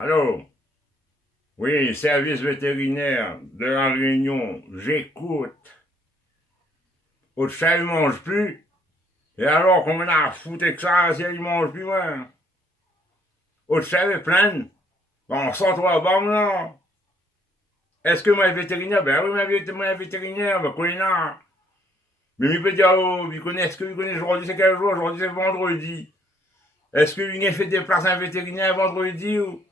Allô? Oui, service vétérinaire de la Réunion, j'écoute. Au chat, il mange plus. Et alors, qu'on en a à foutre avec ça, si il mange plus, ouais. Au chat est plein. Bon, sors-toi, bam, là. Est-ce que moi, vétérinaire? Ben oui, moi, vétérinaire, ben, connard. Mais il peut dire, oh, est-ce que vous connaissez aujourd'hui, c'est quel jour? Aujourd'hui, c'est vendredi. Est-ce que vous avez fait déplacer un vétérinaire vendredi ou?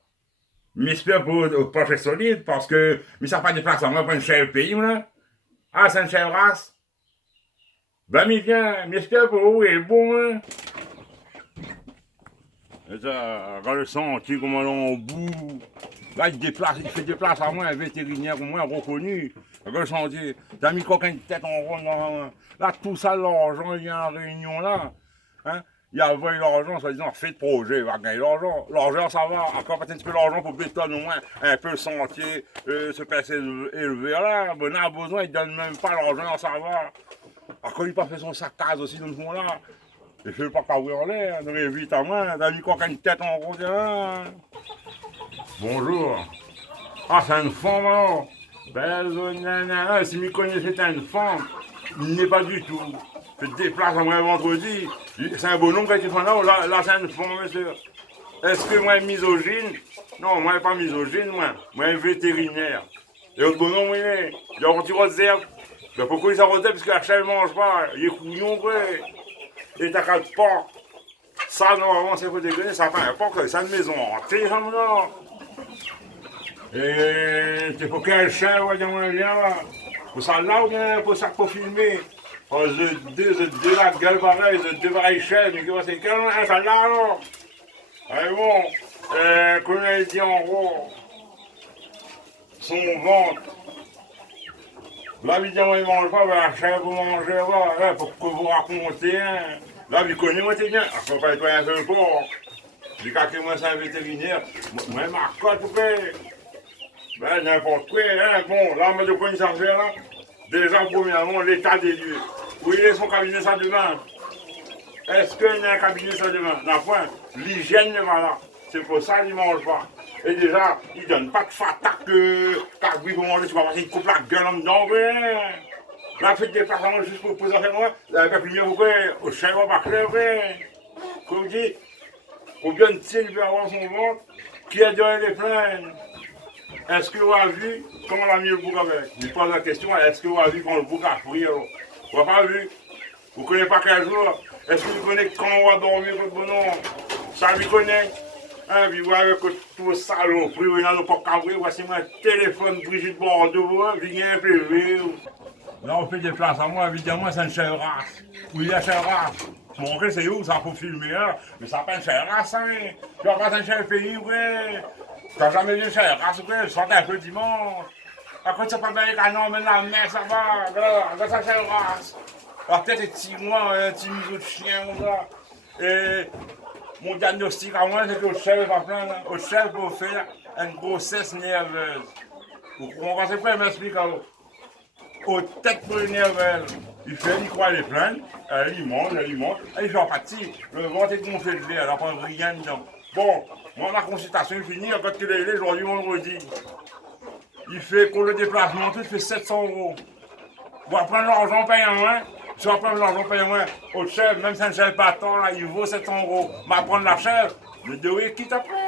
Mais j'espère pour pas très solide, parce que, mais ça pas déplacer, on va prendre une chèvre pays, là. Ah, c'est une chèvre race. Ben, mais viens, j'espère pour vous, il est bon, hein. Et ça, quand le sentier, comment on est au bout. Là, il fait déplace à moi, un vétérinaire au moins reconnu. Quand le sentier, t'as mis coquin de tête en rond. Là, tout ça, l'argent, il y a une réunion là. Hein? Il y a l'argent, ça disant, fait de projet, il va gagner l'argent. L'argent, ça va. Encore peut-être un peu l'argent pour bétonner au moins un peu le sentier, se passer élevé. Là, on a besoin, il donne même pas l'argent, ça va. Encore, il pas fait son saccage aussi dans ce moment-là. Et je ne veux pas qu'à en l'air, donc vite à moi, t'as vu quoi, une tête en rond, hein. Bonjour. Ah, c'est une femme, alors. Ben, si m'y connaissait, c'est une femme. Il n'est pas du tout. Je te déplace à moi vendredi. C'est un bonhomme qui a été fait là, c'est une femme, monsieur. Est-ce que moi, misogyne? Non, moi, pas misogyne, moi. Moi, vétérinaire. Et l'autre bonhomme, il a retiré de zèbre. Ben, pourquoi il s'en retire? Parce que la chaîne ne mange pas. Il est couillon, quoi. Et t'as qu'à pas. Ça, normalement, c'est pour déconner, ça fait un porc, c'est une maison hantée, ça, là. Et c'est pour quel chien, ouais, j'aimerais bien, là. Pour ça, là, ou bien pour ça, pour filmer. Oh, deux, la gueule pareille, deux pareilles chaînes, mais c'est quel, hein, ça, là, là. Allez, bon, combien il dit en gros, son ventre. Là, évidemment, il ne mange pas, ben, la chaîne, vous mangez, là, pour que vous racontez, hein. Là, vous connaissez, moi, c'est bien. Ah, je ne peux pas être un seul porc. J'ai calqué, moi, c'est un vétérinaire. Moi, ma cote, vous pouvez. Ben, n'importe quoi, hein. Bon, là, on m'a de quoi il s'en fait, là. Déjà, premièrement, l'état des lieux. Où il est son cabinet, ça, demain? Est-ce qu'il y a un cabinet, ça, demain? Non, point. L'hygiène n'est pas là. C'est pour ça qu'il ne mange pas. Et déjà, il ne donne pas de fatak que. Car oui, vous mangez, tu vas passer une coupe la gueule en dedans, ouais. Là, faites des déplacements juste pour poser avec moi. La première, vous voyez, au chien, on va pas clair, ouais. Comme je dis, au bien de il veut avoir son ventre, qui a donné les plaines. Est-ce que vous avez vu comment on a mis le bouc avec? Je pose la question, est-ce que vous avez vu quand le bouc a pris? Vous n'avez pas vu? Vous ne connaissez pas quel jour? Est-ce que vous connaissez quand on va dormir, votre bonhomme? Ça vous connaît? Hein, puis vous avez tout saloperie, vous n'avez pas cabré, voici mon téléphone Brigitte Bordeaux, viens un PV. Là, on fait des places à moi, évidemment, c'est une chèvre race. Oui, il y a chèvre race. Mon frère, c'est où? Ça faut filmer, hein? Mais ça pas une chèvre race, hein? Tu vas pas un chèvre pays, ouais? T'as jamais vu une chèvre race, ouais? Je sortais un peu dimanche. Après, tu pas bien les canons, maintenant, mais ça va, regarde ça, chèvre race. Alors, peut-être un petit mois, un petit museau de chien, comme ça. Et mon diagnostic à moi, c'est que le chèvre va plein, hein? Le chèvre peut faire une grossesse nerveuse. Vous comprenez pas, il m'explique, alors. Aux têtes pour les nerveux. Il fait, il croit les plaindre, il mange, il fait en partie. Le ventre est gonflé de lait, elle n'a pas rien dedans. Bon, moi, ma consultation est finie, quand il est aujourd'hui, vendredi. Il fait, pour le déplacement, tout, il fait 700 euros. On va prendre l'argent payant moins. Si on va prendre l'argent payant moins, au chef, même si un chef pas tant, là, il vaut 700 euros. On va prendre la chèvre, le deux quitte après.